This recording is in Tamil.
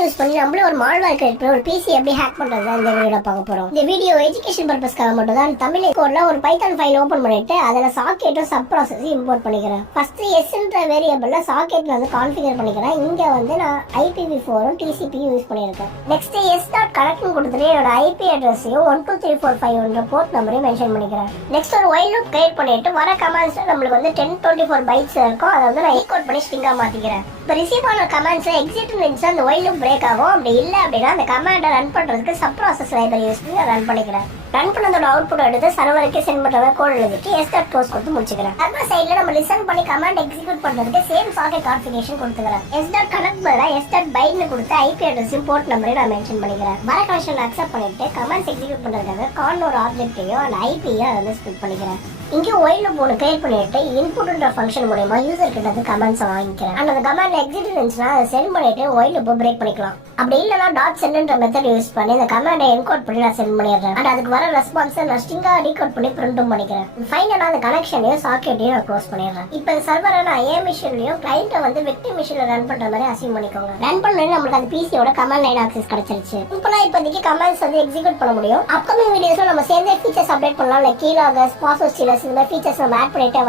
யூஸ் பண்ணி நம்மளே ஒரு மால்வேர் கிரியேட் பண்ணி ஒரு பிசி எப்படி ஹேக் பண்றது இந்த வீடியோல பார்க்க போறோம். இந்த வீடியோ எஜுகேஷன் பர்பஸ்க்காக மட்டும் தான். தமிழ் கோட்ல ஒரு பைத்தான் ஃபைல் ஓபன் பண்ணிட்டு அதுல சாக்கெட்டும் சப் ப்ராசஸ் இம்போர்ட் பண்ணிக்கிறேன். ஃபர்ஸ்ட் எஸ்ன்ற வேரியபிள்ல சாக்கெட்ல வந்து கான்ஃபிகர் பண்ணிக்கிறேன். இங்க வந்து நான் IPv4 உம் TCP யூஸ் பண்ணியிருக்கேன். நெக்ஸ்ட் s.connect கொடுத்துட்டு என்னோட IP அட்ரஸையும் 12345 போர்ட் நம்பரையும் மென்ஷன் பண்ணிக்கிறேன். நெக்ஸ்ட் ஒரு while loop கிரியேட் பண்ணிட்டு வர கமாண்ட்ஸ் நம்மளுக்கு வந்து 1024 பைட்ஸ் இருக்கும். அதை வந்து நான் என்கோட் பண்ணி ஸ்ட்ரிங்கா மாத்திக்கிறேன். இப்போ ரிசீவ் ஆன கமாண்ட்ஸ் எக்ஸிட் இருந்துச்சு அந்த while loop பிரேக் ஆகும். அப்படி இல்ல அப்படின்னா அந்த கமாண்டை ரன் பண்றதுக்கு சப் ப்ராசஸ் லைப்ரரி யூஸ் பண்ணி ரன் பண்ணிக்கிறேன். ரன் பண்ணதோட அவுட்புட் எடுத்து சர்வருக்கு சென்ட் பண்றத கோட் எழுதிட்டு s.close கொடுத்து முடிச்சுக்கிறேன். சர்வர் சைடுல நம்ம லிசன் பண்ணி கமாண்ட் எக்ஸிக்யூட் பண்றதுக்கு சேம் சாக்கெட் கான்ஃபிகரேஷன் கொடுத்துக்கிறேன். s.connect பதிலா s.byte னு கொடுத்து IP அட்ரஸையும் போர்ட் நம்பரையும் நான் மென்ஷன் பண்ணிக்கிறேன். வர கனெக்ஷன் அக்செப்ட் பண்ணிட்டு கமாண்ட்ஸ் எக்ஸிக்யூட் பண்றதுக்காக கான் ஒரு ஆப்ஜெக்ட்டையும் அந்த ஐபியை வந்து ஸ்பிளிட் பண்ணிக்கிறேன். இங்கே while loop ஒன்று கிரியேட் பண்ணிட்டு இன்புட்ன்ற ஃபங்க்ஷன் மூலமா யூசர் கிட்ட இருந்து கமெண்ட்ஸ் வாங்கிக்கிறேன். அண்ட் அந்த கமாண்ட்ல எக்ஸிட் இருந்துச்சுன்னா அதை சென்ட் பண்ணிட்டு while loop பிரேக் பண்ணிக்கலாம். அப்படி இல்லைன்னா .sendன்ற மெத்தட் யூஸ் பண்ணி இந்த கமாண்டை என்கோட் பண்ணி நான் சென்ட் பண்ணிடுறேன். அண்ட் அதுக்கு வர ரெஸ்பான்ஸை நான் ஸ்ட்ரிங்கா டீகோட் பண்ணி பிரிண்டும் பண்ணிக்கிறேன். ஃபைனலா அந்த கனெக்ஷனையும் சாக்கெட்டையும் நான் க்ளோஸ் பண்ணிடுறேன். இப்போ சர்வரை நான் ஏ மிஷின்லயும் கிளைண்ட்டை வந்து விக்டிம் மிஷின்ல ரன் பண்ற மாதிரி அசீவ் பண்ணிக்கோங்க. ரன் பண்ணி நம்மளுக்கு அந்த பிசியோட கமாண்ட் லைன் ஆக்சஸ் கிடைச்சிருச்சு. இப்போலாம் இப்போதைக்கு கமாண்ட்ஸ் வந்து எக்ஸிக்யூட் பண்ண முடியும். அப்கமிங் வீடியோஸ்ல நம்ம சேர்ந்தே ஃபீச்சர்ஸ் அப்டேட் பண்ணலாம். லைக் கீலாகஸ், பாஸ்வேர்ட் ஸ்டீலர்ஸ் இந்த மாதிரி ஃபீச்சர்ஸ் நம்ம ஆட் பண்ணிட்டே